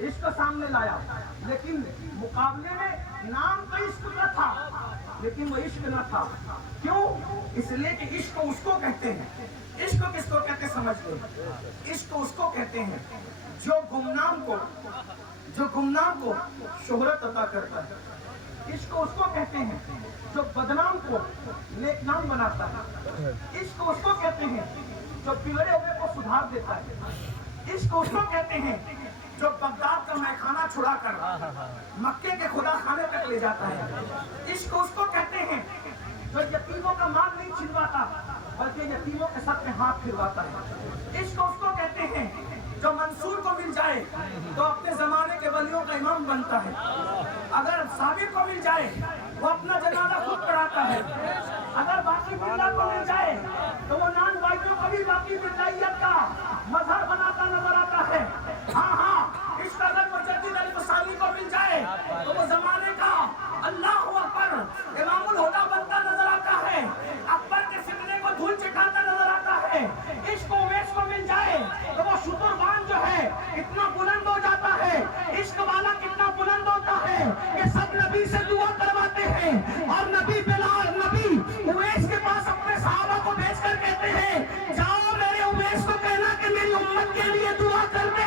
عشق سامنے لایا، لیکن مقابلے میں نام تو عشق کا تھا لیکن وہ عشق نہ تھا. کیوں؟ اس لیے کہ عشق اس کو کہتے ہیں. عشق کس کو کہتے سمجھ لو. عشق اس کو کہتے ہیں جو گمنام کو شہرت عطا کرتا ہے. عشق اس کو کہتے ہیں جو بدنام کو نیک نام بناتا ہے. عشق اس کو کہتے ہیں جو بگڑے ہوئے کو سدھار دیتا ہے. عشق اس کو کہتے ہیں جو بغداد کا میخانہ چھڑا کر مکے کے خدا خانے تک لے جاتا ہے. عشق اس کو کہتے ہیں جو یتیموں کا مال نہیں چھنواتا بلکہ یتیموں کے سر پہ ہاتھ پھرواتا ہے. عشق اس کو کہتے ہیں جو منصور کو مل جائے تو اپنے زمانے کے ولیوں کا امام بنتا ہے. اگر صابر کو مل جائے وہ اپنا جنازہ خود پڑھاتا ہے. اگر باقی بندہ کو مل جائے تو وہ نان بھائیوں کو بھی باقی بندائیت کا مظہر بناتا نظر آتا ہے. ہاں عشق اگر مجدد الفسانی کو مل جائے تو وہ زمانے کا اللہ اکبر امام الہدا بنتا نظر آتا ہے. اکبر کے فتنے کو دھول چٹاتا نظر آتا ہے. عشق اویس کو مل جائے تو وہ شتربان جو ہے اتنا بلند ہو جاتا ہے. عشق والا کتنا بلند ہوتا ہے کہ سب نبی سے دعا کرواتے ہیں اور نبی بلال نبی اویس کے پاس اپنے صحابہ کو بھیج کر کہتے ہیں جاؤ میرے اویس کو کہنا کہ میری امت کے لیے دعا کر دے.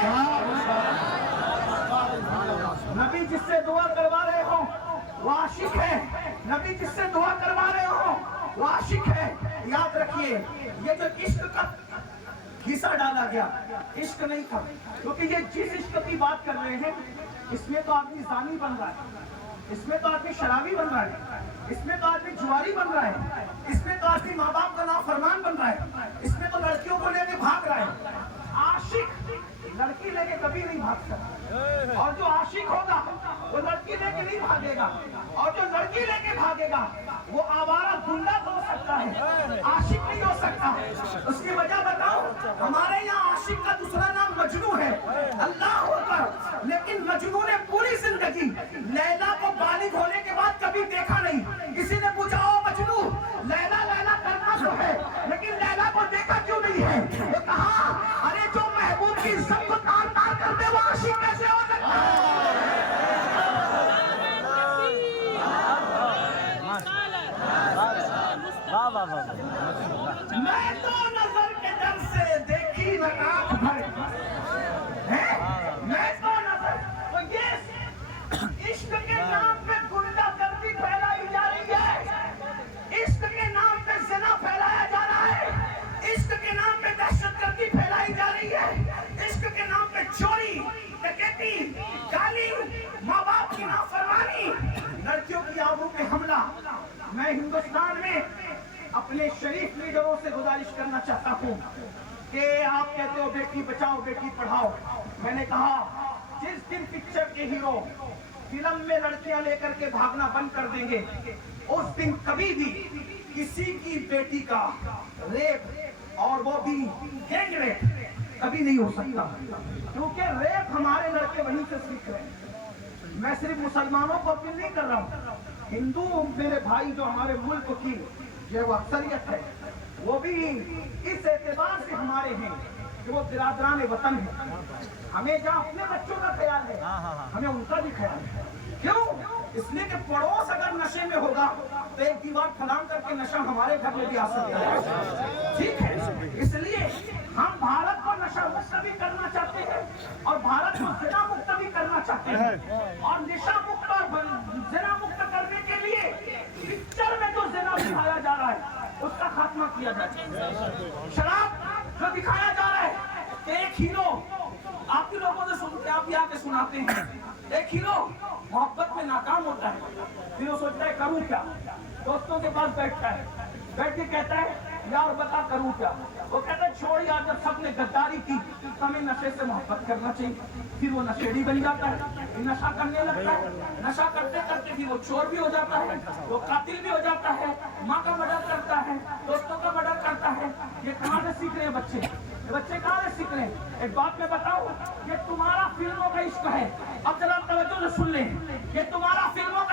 نبی جس سے دعا کروا رہے ہو وہ عاشق ہے. نبی جس سے دعا کروا رہے ہو وہ عاشق ہے. یاد رکھیے یہ جو عشق کا حصہ ڈالا گیا عشق نہیں تھا, کیونکہ یہ جس عشق کی بات کر رہے ہیں اس میں تو آدمی زانی بن رہا ہے, اس میں تو آدمی شرابی بن رہا ہے, اس میں تو آدمی جواری بن رہا ہے, اس میں تو آدمی ماں باپ کا نافرمان بن رہا ہے, اس میں تو لڑکیوں کو لے کے بھاگ رہا ہے. عاشق لڑکی لے کے کبھی نہیں بھاگ سکتا, اور جو عاشق ہوگا وہ لڑکی لے کے نہیں بھاگے گا, اور جو لڑکی لے کے بھاگے گا وہ آوارہ گنڈا ہو سکتا ہے, عاشق نہیں ہو سکتا. اس کی وجہ بتاؤ, ہمارے یہاں عاشق کا دوسرا نام مجنو ہے. اللہ اکبر. لیکن مجنو نے پوری زندگی لیلا کو بالغ ہونے کے بعد کبھی دیکھا نہیں. کسی نے پوچھا او مجنو لیلا لیلا کرنا تو ہے لیکن لیلا کو دیکھا کیوں نہیں ہے؟ وہ کہا ارے جو محبوب کی عزت کو تار تار کر دے وہ عاشق کیسے ہو سکتا ہے؟ میں تو نظر کے در سے دیکھی نہ آنکھ بھر, میں تو نظر, تو یہ عشق کے نام پہ گنڈا گردی پھیلائی جا رہی ہے, عشق کے نام پہ زنا پھیلایا جا رہا ہے, عشق کے نام پہ دہشت گردی پھیلائی جا رہی ہے, عشق کے نام پہ چوری ڈکیتی گالی ماں باپ کی نافرمانی لڑکیوں کی آبرو پہ حملہ. میں ہندوستان میں اپنے شریف لیڈروں سے گزارش کرنا چاہتا ہوں کہ آپ کہتے ہو بیٹی بچاؤ بیٹی پڑھاؤ. میں نے کہا جس دن پکچر کے ہیرو فلم میں لڑکیاں لے کر کے بھاگنا بند کر دیں گے اس دن کبھی بھی کسی کی بیٹی کا ریپ اور وہ بھی گینگ ریپ کبھی نہیں ہو سکتا, کیونکہ ریپ ہمارے لڑکے وہیں سے سیکھ رہے ہیں. میں صرف مسلمانوں کو اپیل نہیں کر رہا ہوں, ہندو میرے بھائی جو ہمارے ملک کی یہ وہ اکثریت ہے وہ بھی اس اعتبار سے ہمارے ہیں کہ وہ برادران وطن ہیں. ہمیں جہاں اپنے بچوں کا خیال ہے ہمیں ان کا بھی خیال ہے. کیوں؟ اس لیے کہ پڑوس اگر نشے میں ہوگا تو ایک دیوار پھلانگ کر کے نشہ ہمارے گھر میں بھی آ سکتا ہے. ٹھیک ہے, اس لیے ہم بھارت کو نشہ مکت بھی کرنا چاہتے ہیں اور بھارت کو زنا مکت بھی کرنا چاہتے ہیں, اور نشہ مکت اور زنا مکت کرنے کے لیے پکچر میں جو زنا دکھایا جا رہا ہے اس کا خاتمہ کیا جائے. شراب جو دکھایا جا رہا ہے, ایک ہیرو آپ کے لوگوں سے سنتے آپ آ کے سناتے ہیں, ایک ہیرو محبت میں ناکام ہوتا ہے, پھر وہ سوچتا ہے کروں کیا, دوستوں کے پاس بیٹھتا ہے, بیٹھ کے کہتا ہے یار بتا کروں کیا, وہ کہتا ہے چھوڑ یار جب سب نے غداری کی تو ہمیں نشے سے محبت کرنا چاہیے. پھر وہ نشیڑی بن جاتا ہے, نشہ کرنے لگتا ہے, نشہ کرتے کرتے پھر وہ چور بھی ہو جاتا ہے, وہ قاتل بھی ہو جاتا ہے, ماں کا مرڈر کرتا ہے, دوستوں کا مرڈر کرتا ہے. یہ کہاں سے سیکھ رہے ہیں بچے, بچے کہاں سے سیکھ رہے ہیں؟ ایک بات میں بتاؤں, یہ تمہارا فلموں کا عشق ہے. اب ذرا توجہ سے سن لیں, یہ تمہارا فلموں